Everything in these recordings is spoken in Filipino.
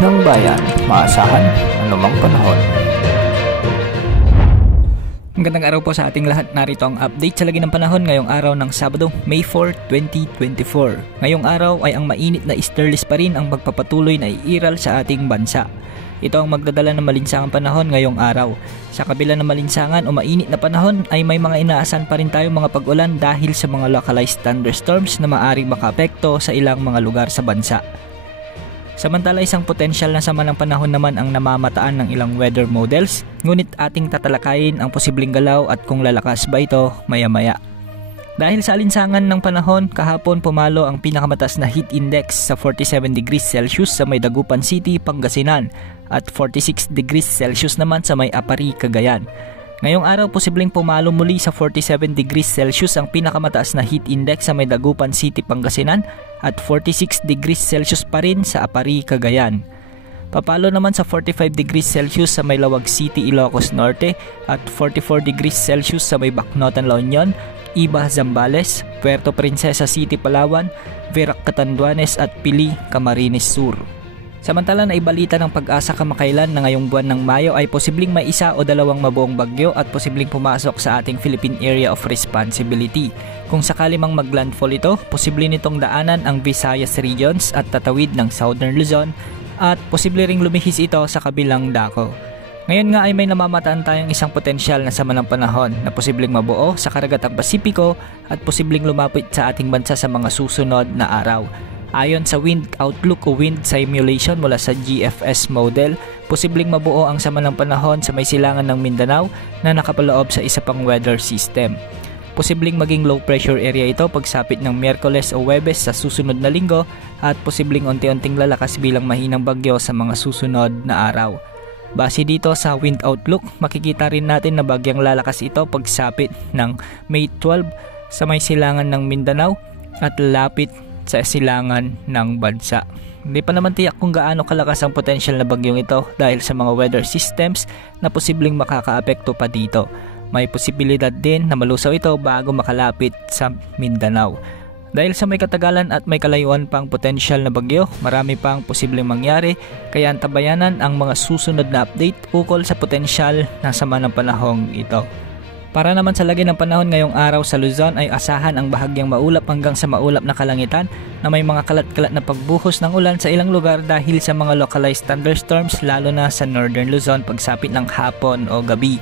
ng bayan, maasahan anumang panahon. Magandang araw po sa ating lahat. Narito ang update sa lagi ng panahon ngayong araw ng Sabado, May 4, 2024. Ngayong araw ay ang mainit na easterlies pa rin ang magpapatuloy na iiral sa ating bansa. Ito ang magdadala ng malinsangang panahon ngayong araw. Sa kabila ng malinsangan o mainit na panahon ay may mga inaasahan pa rin tayong mga pag-ulan dahil sa mga localized thunderstorms na maaring makaapekto sa ilang mga lugar sa bansa. Samantala, isang potensyal na sama ng panahon naman ang namamataan ng ilang weather models, ngunit ating tatalakayin ang posibleng galaw at kung lalakas ba ito maya-maya. Dahil sa alinsangan ng panahon, kahapon pumalo ang pinakamataas na heat index sa 47 degrees Celsius sa may Dagupan City, Pangasinan at 46 degrees Celsius naman sa may Apari, Cagayan. Ngayong araw, posibleng pumalo muli sa 47 degrees Celsius ang pinakamataas na heat index sa may Dagupan City, Pangasinan at 46 degrees Celsius pa rin sa Apari, Cagayan. Papalo naman sa 45 degrees Celsius sa may Lawag City, Ilocos Norte at 44 degrees Celsius sa may Bacnotan, La Union, Iba, Zambales, Puerto Princesa City, Palawan, Verac, Catanduanes at Pili, Camarines Sur. Samantala, naibalita ng Pag-asa kamakailan na ngayong buwan ng Mayo ay posibleng may isa o dalawang mabuong bagyo at posibleng pumasok sa ating Philippine Area of Responsibility. Kung sakali mang maglandfall ito, posible nitong daanan ang Visayas regions at tatawid ng Southern Luzon at posible ring lumihis ito sa kabilang dako. Ngayon nga ay may namamataan tayong isang potensyal na sama ng panahon na posibleng mabuo sa karagatang Pasipiko at posibleng lumapit sa ating bansa sa mga susunod na araw. Ayon sa wind outlook o wind simulation mula sa GFS model, posibleng mabuo ang sama ng panahon sa may silangan ng Mindanao na nakapaloob sa isa pang weather system. Posibleng maging low pressure area ito pagsapit ng Miyerkules o Huwebes sa susunod na linggo at posibleng unti-unting lalakas bilang mahinang bagyo sa mga susunod na araw. Base dito sa wind outlook, makikita rin natin na bagyang lalakas ito pagsapit ng May 12 sa may silangan ng Mindanao at lapit sa silangan ng bansa. Hindi pa naman tiyak kung gaano kalakas ang potensyal na bagyong ito dahil sa mga weather systems na posibleng makakaapekto pa dito. May posibilidad din na malusaw ito bago makalapit sa Mindanao. Dahil sa may katagalan at may kalayuan pang potensyal na bagyo, marami pang posibleng mangyari kaya antabayanan ang mga susunod na update ukol sa potensyal na sama ng panahong ito. Para naman sa lagi ng panahon ngayong araw sa Luzon ay asahan ang bahagyang maulap hanggang sa maulap na kalangitan na may mga kalat-kalat na pagbuhos ng ulan sa ilang lugar dahil sa mga localized thunderstorms lalo na sa Northern Luzon pagsapit ng hapon o gabi.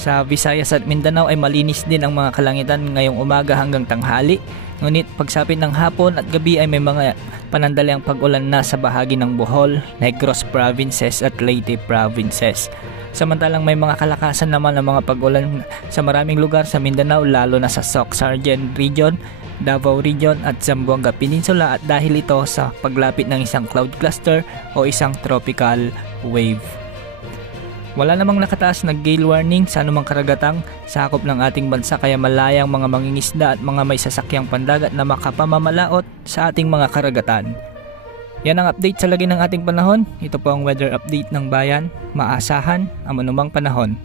Sa Visayas at Mindanao ay malinis din ang mga kalangitan ngayong umaga hanggang tanghali. Ngunit pagsapit ng hapon at gabi ay may mga panandaliang pag-ulan na sa bahagi ng Bohol, Negros Provinces at Leyte Provinces. Samantalang may mga kalakasan naman ng mga pag-ulan sa maraming lugar sa Mindanao lalo na sa Soc-Sargen Region, Davao Region at Zamboanga Peninsula at dahil ito sa paglapit ng isang cloud cluster o isang tropical wave. Wala namang nakataas na gale warning sa anumang karagatang sakop ng ating bansa kaya malayang mga mangingisda at mga may sasakyang pandagat na makapamamalaot sa ating mga karagatan. Yan ang update sa lagi ng ating panahon. Ito po ang weather update ng bayan. Maasahan ang anumang panahon.